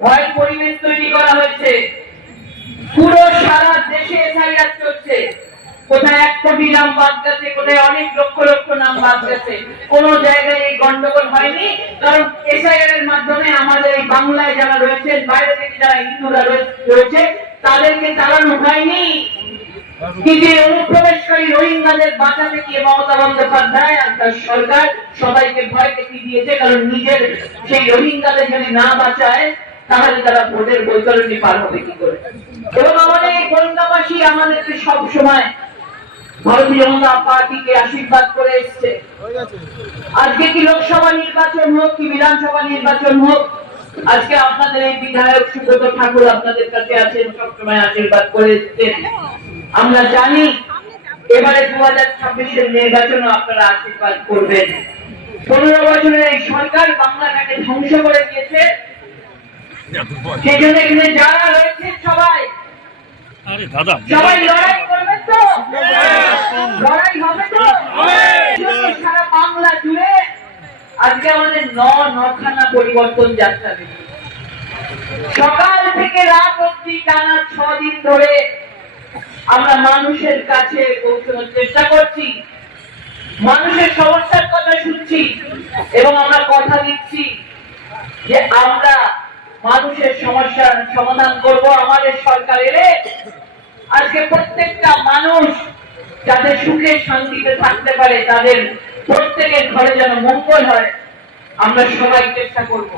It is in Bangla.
ভয়ের পরিবেশ তৈরি করা হয়েছে। পুরো সারা দেশে এসআইআর চলছে, কোথায় 1 কোটি নাম বাদ গেছে, কোথায় অনেক লক্ষ লক্ষ নাম বাদ গেছে। কোন জায়গায় এই গন্ডগোল হয়নি, কারণ এসআইআর এর মাধ্যমে আমাদের এই বাংলায় যারা রয়েছে, বাইরে থেকে যারা হিন্দুরা রয়েছে, তাদেরকে তাড়ানো হয়নি। কিন্তু অনুপ্রবেশকারী রোহিঙ্গাদের বাঁচাতে গিয়ে মমতা বন্দ্যোপাধ্যায় আর তার সরকার সবাইকে ভয় দেখিয়ে দিয়েছে, কারণ নিজের সেই রোহিঙ্গাদের যদি না বাঁচায় তাহলে তারা ভোটের বৈতরণী পার হবে কি করে। এবং আমাদের এই কলকাতাবাসী আমাদেরকে সব সময় ভারতীয় জনতা পার্টিকে আশীর্বাদ করে এসছে। আজকে কি লোকসভা নির্বাচন হোক কি বিধানসভা নির্বাচন হোক, আজকে আপনাদের এই বিধায়ক সুব্রত ঠাকুর আপনাদের কাছে আছেন, সবসময় আশীর্বাদ করে এসছেন। আমরা জানি এবারে 2026-এর নির্বাচনও আপনারা আশীর্বাদ করবেন। 15 বছরের এই সরকার বাংলাটাকে ধ্বংস করে দিয়েছে। সেই জন্য এখানে যারা রয়েছে সবাই লড়াই করবেন তো, লড়াই হবে তো। সারা বাংলা জুড়ে আজকে আমাদের নখানা পরিবর্তন যাত্রা দেখি। সকাল থেকে রাত অব্দি টানা 6 দিন ধরে আমরা মানুষের কাছে পৌঁছানোর চেষ্টা করছি, মানুষের সমস্যার কথা শুনছি এবং আমরা কথা দিচ্ছি যে আমরা মানুষের সমস্যার সমাধান করব। আমাদের সরকার এলে আজকে প্রত্যেকটা মানুষ যাতে সুখে শান্তিতে থাকতে পারে, তাদের প্রত্যেকের ঘরে যেন মঙ্গল হয়, আমরা সবাই চেষ্টা করব।